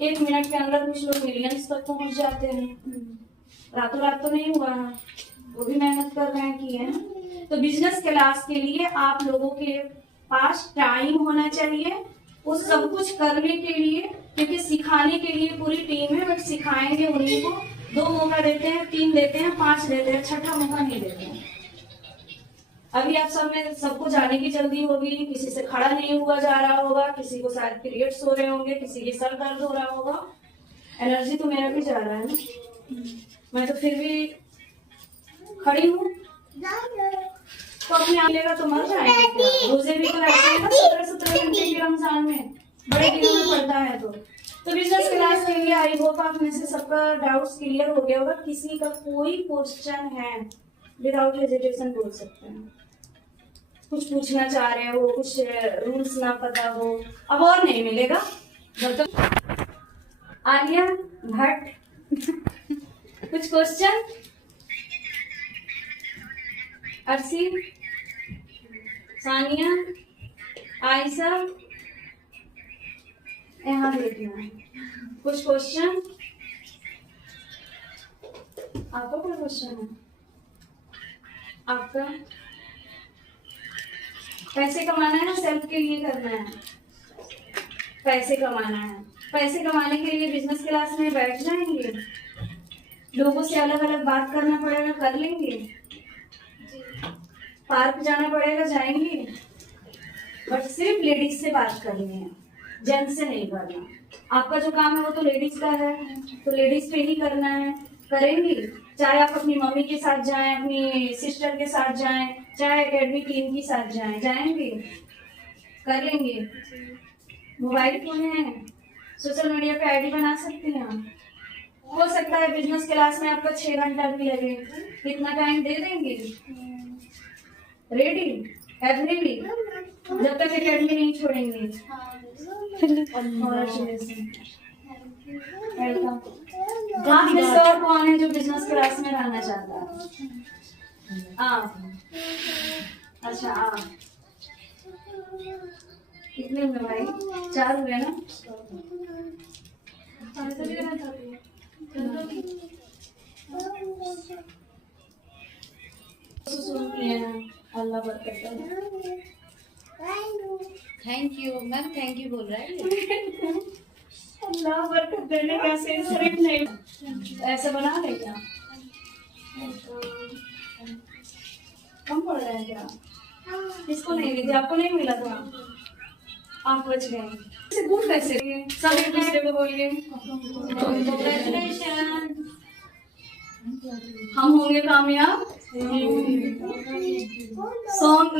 1 मिनट के अंदर कुछ लोग मिलियंस तक पहुंच जाते हैं। रातों रात तो नहीं हुआ है, वो भी मेहनत कर रहे हैं, किए हैं। तो बिजनेस क्लास के लिए आप लोगों के पास टाइम होना चाहिए वो सब कुछ करने के लिए, क्योंकि सिखाने के लिए पूरी टीम है, बट सिखाएंगे उन्हीं को। 2 मौका देते हैं, 3 देते हैं, 5 देते हैं, 6ठा मौका नहीं देते हैं। अभी आप सब में सबको जाने की जल्दी होगी, किसी से खड़ा नहीं हुआ जा रहा होगा, किसी को शायद पीरियड्स हो रहे होंगे, किसी के सर दर्द हो रहा होगा। एनर्जी तो मेरा भी जा रहा है ना, मैं तो फिर भी खड़ी हूँ। तो अपने आ लेगा तो मर जाएंगे क्या? रोजे भी तो रहते हैं ना 17 घंटे के रमजान में, बड़े दिनों में पड़ता है। तो बिजनेस क्लास के लिए आई होप आप में से सबका डाउट्स क्लियर हो गया होगा। किसी का कोई क्वेश्चन है विदाउट हेजिटेशन बोल सकते हैं। कुछ पूछना चाह रहे हो, कुछ रूल्स ना पता हो, अब और नहीं मिलेगा जब तक। आलिया भट्ट कुछ क्वेश्चन? अर्सी, सानिया, आयशा, यहाँ देखना है। कुछ क्वेश्चन? आपका कोई क्वेश्चन है? आपका पैसे कमाना है ना, सेल्फ के लिए करना है, पैसे कमाना है। पैसे कमाने के लिए बिजनेस क्लास में बैठ जाएंगे, लोगों से अलग अलग बात करना पड़ेगा, कर लेंगे। पार्क जाना पड़ेगा, जाएंगी, बट सिर्फ लेडीज से बात करनी है, जेंट्स से नहीं करना। आपका जो काम है वो तो लेडीज का है, तो लेडीज पे ही करना है, करेंगी। चाहे आप अपनी मम्मी के साथ जाएं, अपनी सिस्टर के साथ जाएं, चाहे एकेडमी टीम के साथ जाएं, जाएंगी, कर लेंगी। मोबाइल फोन है, सोशल मीडिया पे आईडी बना सकती हैं। हो सकता है बिजनेस क्लास में आपका 6 घंटा भी लगे, कितना टाइम दे देंगे? रेडी एवरी वीक, जब तक एकेडमी नहीं छोड़ेंगे। वेलकम। आप में से और कौन है जो बिजनेस क्लास में रहना चाहता है? आप। अच्छा, आप कितने हुए भाई? 4 हुए ना? शुरू किए हैं, अल्लाह बरकत करे। Thank you ma'am, thank you बोल रहा है। अल्लाह बरकत देने का सिर्फ नहीं ऐसे बना ले क्या? कम पड़ रहा है क्या? इसको नहीं लीजिए, आपको नहीं मिला था, आप बच गए। इसे गुड कैसे? सब एक दूसरे को बोलिए कांग्रेचुलेशन, हम होंगे कामयाब। सॉन्ग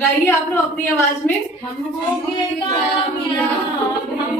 गाइए आप लोग अपनी आवाज में। हम होंगे कामयाब, हम